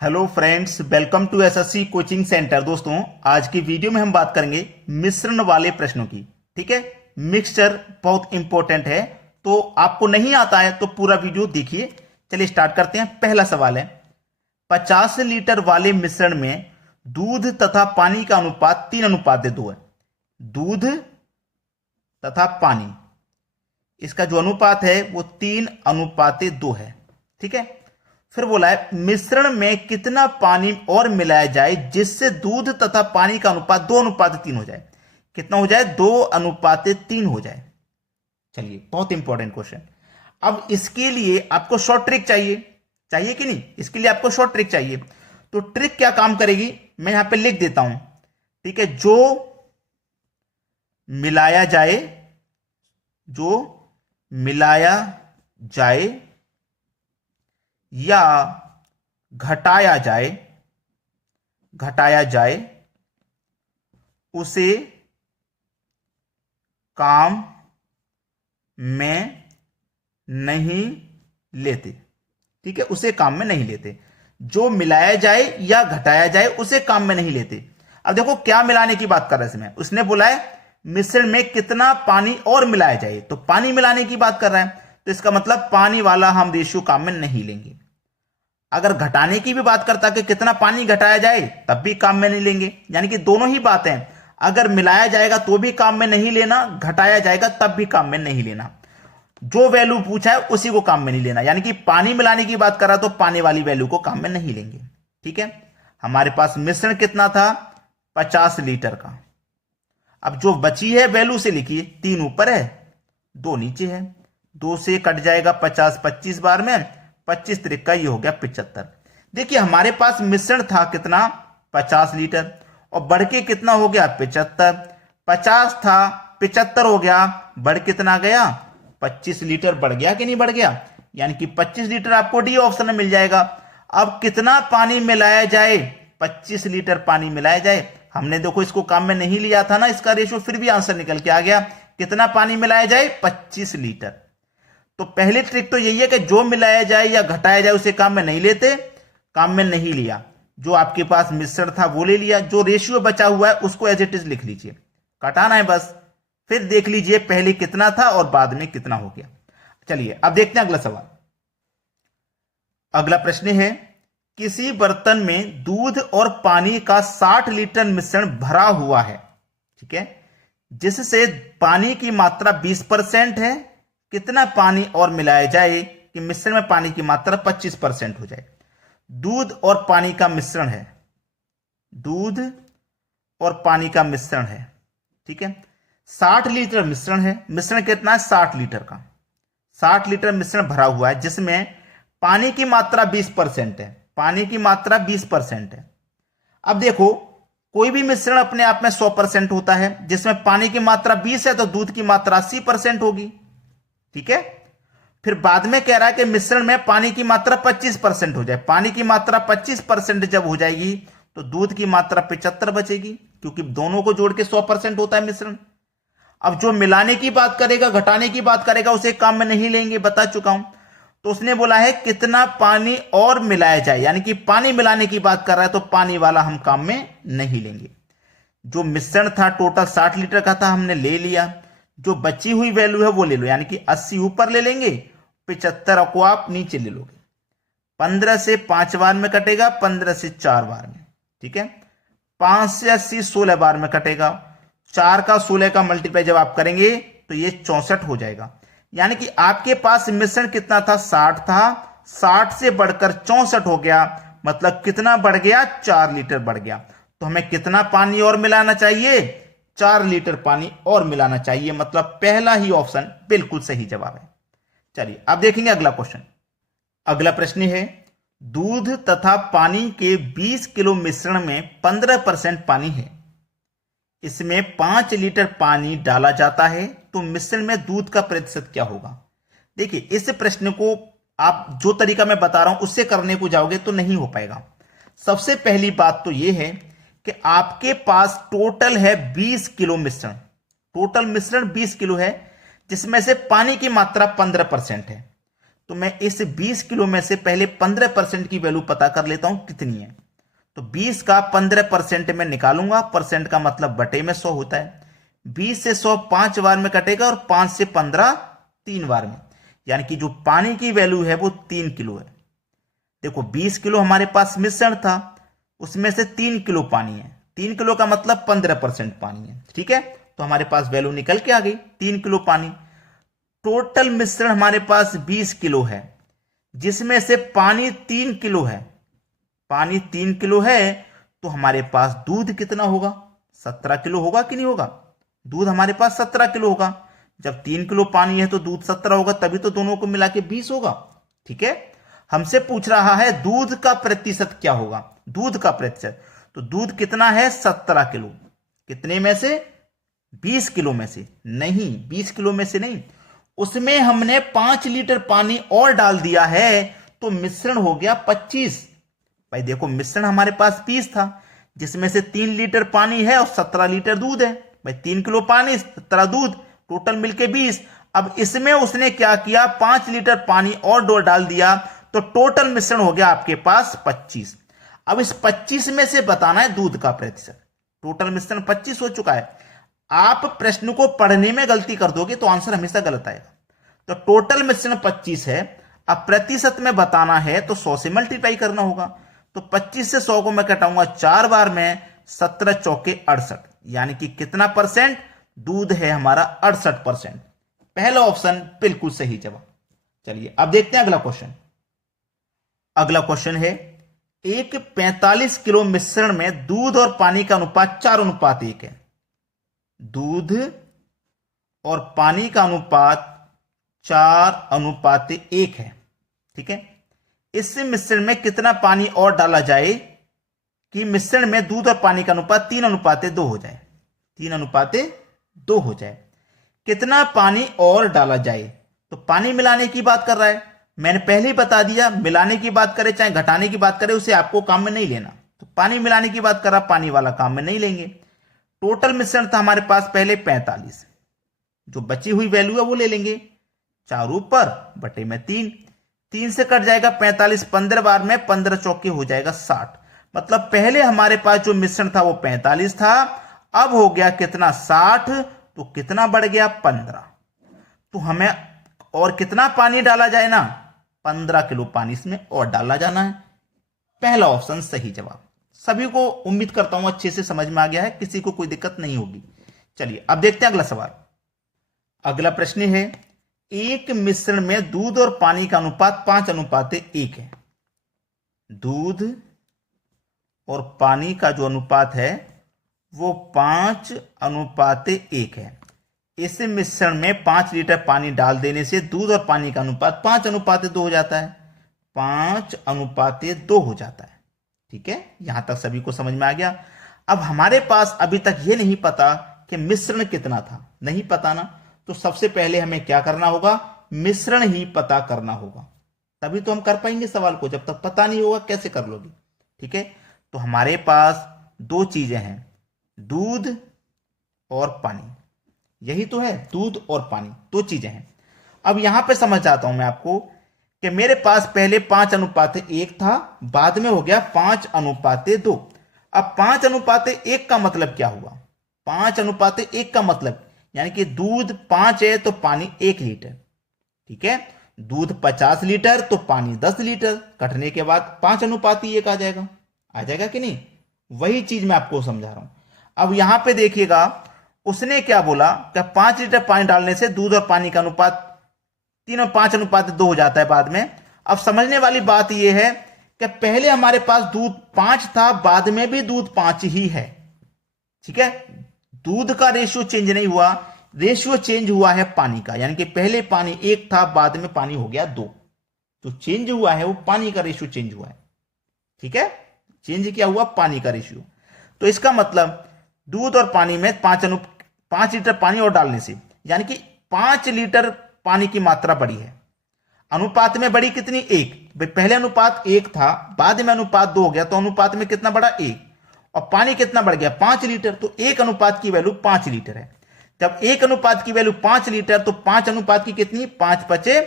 Hello friends, welcome to SSC coaching centre. दोस्तों, आज की वीडियो में हम बात करेंगे मिश्रण वाले प्रश्नों की। ठीक है, मिक्सचर बहुत इंपॉर्टेंट है, तो आपको नहीं आता है तो पूरा वीडियो देखिए। चलिए स्टार्ट करते हैं। पहला सवाल है, 50 लीटर वाले मिश्रण में दूध तथा पानी का अनुपात 3:2 है। दूध तथा पानी, इसका जो अनुपात है वो 3:2 है। ठीक है, फिर बोला है मिश्रण में कितना पानी और मिलाया जाए जिससे दूध तथा पानी का अनुपात 2:3 हो जाए। कितना हो जाए? 2:3 हो जाए। चलिए, बहुत इंपॉर्टेंट क्वेश्चन। अब इसके लिए आपको शॉर्ट ट्रिक चाहिए, चाहिए कि नहीं? इसके लिए आपको शॉर्ट ट्रिक चाहिए। तो ट्रिक क्या काम करेगी, मैं यहां पे लिख देता हूं। ठीक है, जो मिलाया जाए, जो मिलाया जाए या घटाया जाए, घटाया जाए उसे काम में नहीं लेते। ठीक है, उसे काम में नहीं लेते। जो मिलाया जाए या घटाया जाए उसे काम में नहीं लेते। अब देखो क्या मिलाने की बात कर रहा है इसमें। उसने बोला है मिश्रण में कितना पानी और मिलाया जाए, तो पानी मिलाने की बात कर रहा है, तो इसका मतलब पानी वाला हम रेशियो काम में नहीं लेंगे। अगर घटाने की भी बात करता कि कितना पानी घटाया जाए, तब भी काम में नहीं लेंगे। यानी कि दोनों ही बातें, अगर मिलाया जाएगा तो भी काम में नहीं लेना, घटाया जाएगा तब भी काम में नहीं लेना। जो वैल्यू पूछा है उसी को काम में नहीं लेना। यानी कि पानी मिलाने की बात कर रहा तो पानी वाली वैल्यू को काम में नहीं लेंगे। ठीक है, हमारे पास मिश्रण कितना था? 50 लीटर का। अब जो बची है वैल्यू से लिखिए, 3 ऊपर है 2 नीचे है, 2 से कट जाएगा 50 25 बार में, 25 त्रिका ये हो गया 75। देखिए हमारे पास मिश्रण था कितना? 50 लीटर, और बढ़ के कितना हो गया? 75। 50 था 75 हो गया, बढ़ कितना गया? 25 लीटर बढ़ गया कि नहीं बढ़ गया? यानी कि 25 लीटर आपको डी ऑप्शन में मिल जाएगा। अब कितना पानी मिलाया जाए? 25 लीटर पानी मिलाया जाए। हमने देखो इसको काम में नहीं लिया था ना, इसका रेशियो, फिर भी आंसर निकल के आ गया। कितना पानी मिलाया जाए? 25 लीटर। तो पहली ट्रिक तो यही है कि जो मिलाया जाए या घटाया जाए उसे काम में नहीं लेते। काम में नहीं लिया, जो आपके पास मिश्रण था वो ले लिया, जो रेशियो बचा हुआ है उसको एज इट इज लिख लीजिए, घटाना है बस। फिर देख लीजिए पहले कितना था और बाद में कितना हो गया। चलिए अब देखते हैं अगला सवाल। अगला प्रश्न है, किसी बर्तन में दूध और पानी का 60 लीटर मिश्रण भरा हुआ है। ठीक है, जिससे पानी की मात्रा 20% है। कितना पानी और मिलाया जाए कि मिश्रण में पानी की मात्रा 25% हो जाए? दूध और पानी का मिश्रण है, दूध और पानी का मिश्रण है। ठीक है, 60 लीटर मिश्रण है। मिश्रण कितना है? 60 लीटर का। 60 लीटर मिश्रण भरा हुआ है जिसमें पानी की मात्रा 20% है। पानी की मात्रा 20% है। अब देखो, कोई भी मिश्रण अपने आप में 100% होता है। जिसमें पानी की मात्रा 20 है तो दूध की मात्रा 80% होगी। ठीक है, फिर बाद में कह रहा है कि मिश्रण में पानी की मात्रा 25% हो जाए। पानी की मात्रा 25% जब हो जाएगी तो दूध की मात्रा 75 बचेगी, क्योंकि दोनों को जोड़ के 100% होता है मिश्रण। अब जो मिलाने की बात करेगा, घटाने की बात करेगा, उसे काम में नहीं लेंगे, बता चुका हूं। तो उसने बोला है कितना पानी और मिलाया जाए, यानी कि पानी मिलाने की बात कर रहा है, तो पानी वाला हम काम में नहीं लेंगे। जो मिश्रण था टोटल 60 लीटर का था, हमने ले लिया। जो बची हुई वैल्यू है वो ले लो, यानी कि 80 ऊपर ले लेंगे, 75 को आप नीचे ले लोगे। 15 से 5 बार में कटेगा, 15 से 4 बार में। ठीक है, 5 से 80 16 बार में कटेगा। 4 का 16 का मल्टीप्लाई जब आप करेंगे तो ये 64 हो जाएगा। यानी कि आपके पास मिश्रण कितना था? 60 था, 60 से बढ़कर 64 हो गया। मतलब कितना बढ़ गया? 4 लीटर बढ़ गया। तो हमें कितना पानी और मिलाना चाहिए? 4 लीटर पानी और मिलाना चाहिए। मतलब पहला ही ऑप्शन बिल्कुल सही जवाब है। चलिए अब देखेंगे अगला क्वेश्चन। अगला प्रश्न है, दूध तथा पानी के 20 किलो मिश्रण में 15% पानी है। इसमें 5 लीटर पानी डाला जाता है, तो मिश्रण में दूध का प्रतिशत क्या होगा? देखिए, इस प्रश्न को आप जो तरीका मैं बता रहा हूं उससे करने को जाओगे तो नहीं हो पाएगा। सबसे पहली बात तो यह है कि आपके पास टोटल है 20 किलो मिश्रण। टोटल मिश्रण 20 किलो है, जिसमें से पानी की मात्रा 15% है। तो मैं इस 20 किलो में से पहले 15% की वैल्यू पता कर लेता हूं कितनी है। तो 20 का 15% में निकालूंगा, परसेंट का मतलब बटे में 100 होता है। 20 से 100 5 बार में कटेगा और 5 से 15 3 बार में, यानी कि जो पानी की वैल्यू है वो 3 किलो है। देखो 20 किलो हमारे पास मिश्रण था, उसमें से 3 किलो पानी है। 3 किलो का मतलब 15% पानी है, ठीक है। तो हमारे पास वैल्यू निकल के आ गई 3 किलो पानी। टोटल मिश्रण हमारे पास 20 किलो है, जिसमें से पानी 3 किलो है। पानी 3 किलो है तो हमारे पास दूध कितना होगा? 17 किलो होगा कि नहीं होगा? दूध हमारे पास 17 किलो होगा। जब 3 किलो पानी है तो दूध 17 होगा, तभी तो दोनों को मिला के 20 होगा, ठीक है। हमसे पूछ रहा है दूध का प्रतिशत क्या होगा, दूध का प्रतिशत। तो दूध कितना है? 17 किलो। कितने में से? 20 किलो में से नहीं, 20 किलो में से नहीं, उसमें हमने 5 लीटर पानी और डाल दिया है, तो मिश्रण हो गया 25। भाई देखो मिश्रण हमारे पास 20 था, जिसमें से 3 लीटर पानी है और 17 लीटर दूध है। भाई 3 किलो पानी 17 दूध, टोटल मिलके 20। अब इसमें उसने क्या किया? 5 लीटर पानी और डाल दिया, तो टोटल मिश्रण हो गया आपके पास 25। अब इस 25 में से बताना है दूध का प्रतिशत। टोटल मिश्रण 25 हो चुका है। आप प्रश्न को पढ़ने में गलती कर दोगे तो आंसर हमेशा गलत आएगा। तो टोटल मिश्रण 25 है, अब प्रतिशत में बताना है तो 100 से मल्टीप्लाई करना होगा। तो 25 से 100 को मैं घटाऊंगा 4 बार में, 17 चौके 68, यानी कि कितना परसेंट? दूध है हमारा 68%। पहला ऑप्शन बिल्कुल सही जवाब। चलिए अब देखते हैं अगला क्वेश्चन। अगला क्वेश्चन है, एक 45 किलो मिश्रण में दूध और पानी का अनुपात 4:1 है। दूध और पानी का अनुपात 4:1 है, ठीक है। इस मिश्रण में कितना पानी और डाला जाए कि मिश्रण में दूध और पानी का अनुपात 3:2 हो जाए? 3:2 हो जाए। कितना पानी और डाला जाए? तो पानी मिलाने की बात कर रहा है। मैंने पहले ही बता दिया, मिलाने की बात करे चाहे घटाने की बात करे, उसे आपको काम में नहीं लेना। तो पानी मिलाने की बात कर रहा, पानी वाला काम में नहीं लेंगे। टोटल मिश्रण था हमारे पास पहले 45, जो बची हुई वैल्यू है वो ले लेंगे, 4 ऊपर बटे में 3। 3 से कट जाएगा 45, 15 बार में 15 चौके हो जाएगा 60। मतलब पहले हमारे पास जो मिश्रण था वो 45 था, अब हो गया कितना? 60। तो कितना बढ़ गया? 15। तो हमें और कितना पानी डाला जाए ना? 15 किलो पानी इसमें और डाला जाना है। पहला ऑप्शन सही जवाब। सभी को उम्मीद करता हूं अच्छे से समझ में आ गया है, किसी को कोई दिक्कत नहीं होगी। चलिए अब देखते हैं अगला सवाल। अगला प्रश्न है, एक मिश्रण में दूध और पानी का अनुपात 5:1 है। दूध और पानी का जो अनुपात है वो 5:1 है। इस मिश्रण में 5 लीटर पानी डाल देने से दूध और पानी का अनुपात 5:2 हो जाता है। 5:2 हो जाता है, ठीक है। यहां तक सभी को समझ में आ गया। अब हमारे पास अभी तक यह नहीं पता कि मिश्रण कितना था, नहीं पता ना। तो सबसे पहले हमें क्या करना होगा? मिश्रण ही पता करना होगा, तभी तो हम कर पाएंगे सवाल को। जब तक पता नहीं होगा कैसे कर लोगे, ठीक है। तो हमारे पास 2 चीजें हैं, दूध और पानी। यही तो है, दूध और पानी, 2 चीजें हैं। अब यहां पे समझ आता हूं मैं आपको कि मेरे पास पहले 5:1 था, बाद में हो गया 5:2। अब 5:1 का मतलब क्या हुआ? 5:1 का मतलब यानी कि दूध 5 है तो पानी 1 लीटर, ठीक है। दूध 50 लीटर तो पानी 10 लीटर। कटने के बाद 5:1 आ जाएगा कि नहीं? वही चीज मैं आपको समझा रहा हूं। अब यहां पे देखिएगा, उसने क्या बोला कि 5 लीटर पानी डालने से दूध और पानी का अनुपात 3 और 5:2 हो जाता है बाद में। अब समझने वाली बात यह है कि पहले हमारे पास दूध 5 था, बाद में भी दूध 5 ही है, ठीक है। दूध का रेशियो चेंज नहीं हुआ, रेशियो चेंज हुआ है पानी का। यानी कि पहले पानी 1 था, बाद में पानी हो गया 2। तो चेंज हुआ है वो पानी का रेशियो चेंज हुआ है, ठीक है। चेंज क्या हुआ? पानी का रेशियो। तो इसका मतलब दूध और पानी में 5 लीटर पानी और डालने से, यानी कि 5 लीटर पानी की मात्रा बढ़ी है। अनुपात में बढ़ी कितनी? 1। पहले अनुपात 1 था, बाद में अनुपात 2 हो गया, तो अनुपात में कितना बढ़ा? 1। और पानी कितना बढ़ गया? 5 लीटर। तो 1 अनुपात की वैल्यू 5 लीटर है। जब 1 अनुपात की वैल्यू 5 लीटर, तो 5 अनुपात की कितनी? 5 × 5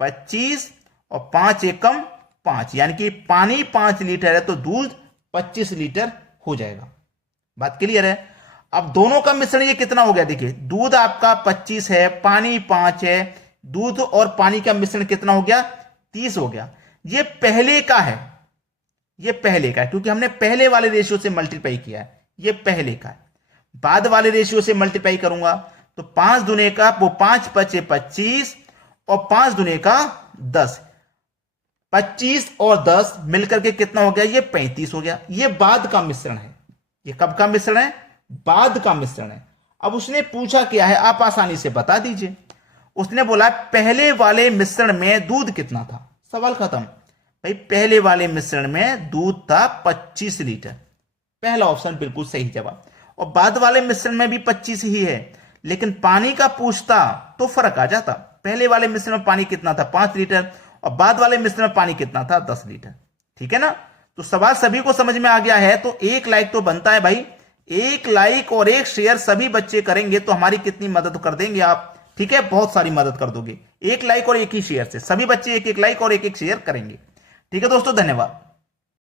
= 25, और 5 एकम 5, यानी कि पानी 5 लीटर है तो दूध 25 लीटर हो जाएगा। बात क्लियर है। अब दोनों का मिश्रण ये कितना हो गया, देखिए दूध आपका 25 है, पानी 5 है, दूध और पानी का मिश्रण कितना हो गया, 30 हो गया। ये पहले का है, ये पहले का है क्योंकि हमने पहले वाले रेशियो से मल्टीप्लाई किया है, ये पहले का है। बाद वाले रेशियो से मल्टीप्लाई करूंगा तो 5 दूने का वो 5 पचे 25 और 5 दूने का 10, 25 और 10 मिलकर के कितना हो गया, ये 35 हो गया। ये बाद का मिश्रण है। ये कब का मिश्रण है, बाद का मिश्रण है। अब उसने पूछा क्या है, आप आसानी से बता दीजिए। उसने बोला पहले वाले मिश्रण में दूध कितना था, सवाल खत्म। भाई पहले वाले मिश्रण में दूध था 25 लीटर, पहला ऑप्शन बिल्कुल सही जवाब। और बाद वाले मिश्रण में भी 25 ही है, लेकिन पानी का पूछता तो फर्क आ जाता। पहले वाले मिश्रण में पानी कितना था, 5 लीटर, और बाद वाले मिश्रण में पानी कितना था, 10 लीटर। ठीक है ना। तो सवाल सभी को समझ में आ गया है, तो 1 लाइक तो बनता है भाई। 1 लाइक और 1 शेयर सभी बच्चे करेंगे तो हमारी कितनी मदद कर देंगे आप, ठीक है, बहुत सारी मदद कर दोगे। 1 लाइक और 1 ही शेयर से सभी बच्चे 1-1 लाइक और 1-1 शेयर करेंगे। ठीक है दोस्तों, धन्यवाद।